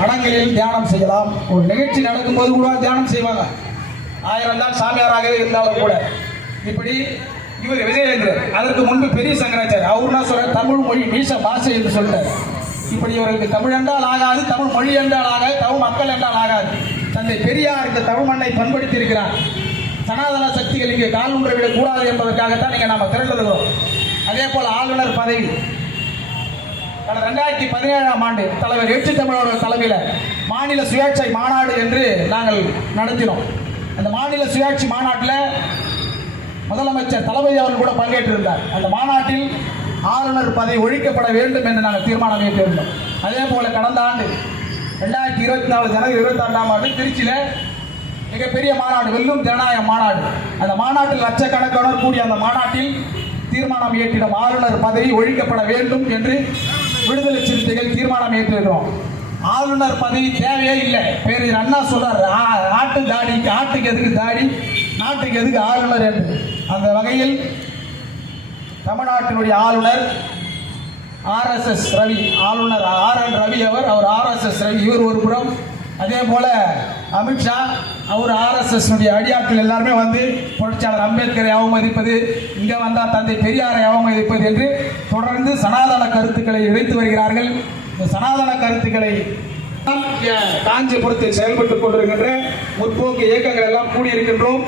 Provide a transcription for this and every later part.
மடங்களில் தியானம் செய்யலாம். ஒரு நிகழ்ச்சி நடக்கும்போது கூட தியானம் செய்வாங்க. 1000 தான் சாமியாராக இருந்தாலும் கூட. இப்படி இவர் விஜயேந்திரர், அதற்கு முன்பு பெரிய சங்கராச்சாரியர், அவருனா சொல்ற தமிழ் மொழி மீச பாஷை என்று சொல்றார். இப்படி இவர்களுக்கு தமிழ் என்றால் ஆகாது, தமிழ் மொழி என்றால் ஆகாது, தமிழ் மக்கள் என்றால் ஆகாது. தந்தை பெரியார் இந்த தமிழ் மண்ணை பண்படுத்தி இருக்கிறார். சனாதன சக்திகள் இங்கே கால் ஊன்ற விடக் கூடாது என்பதற்காகத்தான் இங்கே நாம் திரண்டிருக்கிறோம். அதே போல ஆளுநர் பதவி கடந்த 2017ஆம் ஆண்டு தலைவர் எழுச்சி தமிழர்கள் தலைமையில் மாநில சுயாட்சி மாநாடு என்று நாங்கள் நடத்தினோம். அந்த மாநில சுயாட்சி மாநாட்டில் முதலமைச்சர் தளபதி அவர்கள் கூட பங்கேற்றிருந்தார். அந்த மாநாட்டில் ஆளுநர் பதவி ஒழிக்கப்பட வேண்டும் என்று நாங்கள் தீர்மானம் ஏற்றிருந்தோம். அதே போல கடந்த ஆண்டு 2024 ஜனவரி 22ஆம் ஆண்டு திருச்சியில் மிகப்பெரிய மாநாடு, வெல்லும் ஜனநாயக மாநாடு. அந்த மாநாட்டில் லட்சக்கணக்கானோர் கூடிய அந்த மாநாட்டில் தீர்மானம் ஏற்றிடும் ஆளுநர் பதவி ஒழிக்கப்பட வேண்டும் என்று விடுதலை சிறுத்தைகள் தீர்மானம் ஏற்றிருக்கிறோம். ஆளுநர் பதவி தேவையே இல்லை. பேரறிஞர் அண்ணா சொல்றார், ஆட்டு தாடிக்கு ஆட்டுக்கு எதுக்கு தாடி, நாட்டுக்கு எதுக்கு ஆளுநர் என்று. அந்த வகையில் தமிழ்நாட்டினுடைய ஆளுநர் RSS ரவி, ஆளுநர் RN ரவி அவர் RSS ரவி, இவர் ஒரு புறம். அதே போல அமித்ஷா அவர் RSS அடியாட்கள் எல்லாருமே வந்து புரட்சியாளர் அம்பேத்கரை அவமதிப்பது, இங்கே வந்தால் தந்தை பெரியாரை அவமதிப்பது என்று தொடர்ந்து சனாதன கருத்துக்களை இழைத்து வருகிறார்கள். இந்த சனாதன கருத்துக்களை காஞ்சிபுரத்தில் செயல்பட்டுக் கொண்டிருக்கின்ற முற்போக்கு இயக்கங்கள் எல்லாம் கூடியிருக்கின்றோம்.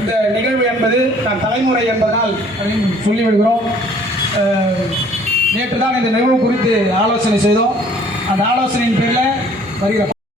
இந்த நிகழ்வு என்பது நான் தலைமுறை என்பதனால் சொல்லிவிடுகிறோம். நேற்று தான் இந்த நிகழ்வு குறித்து ஆலோசனை செய்தோம். அந்த ஆலோசனையின் பேரில் வருகிற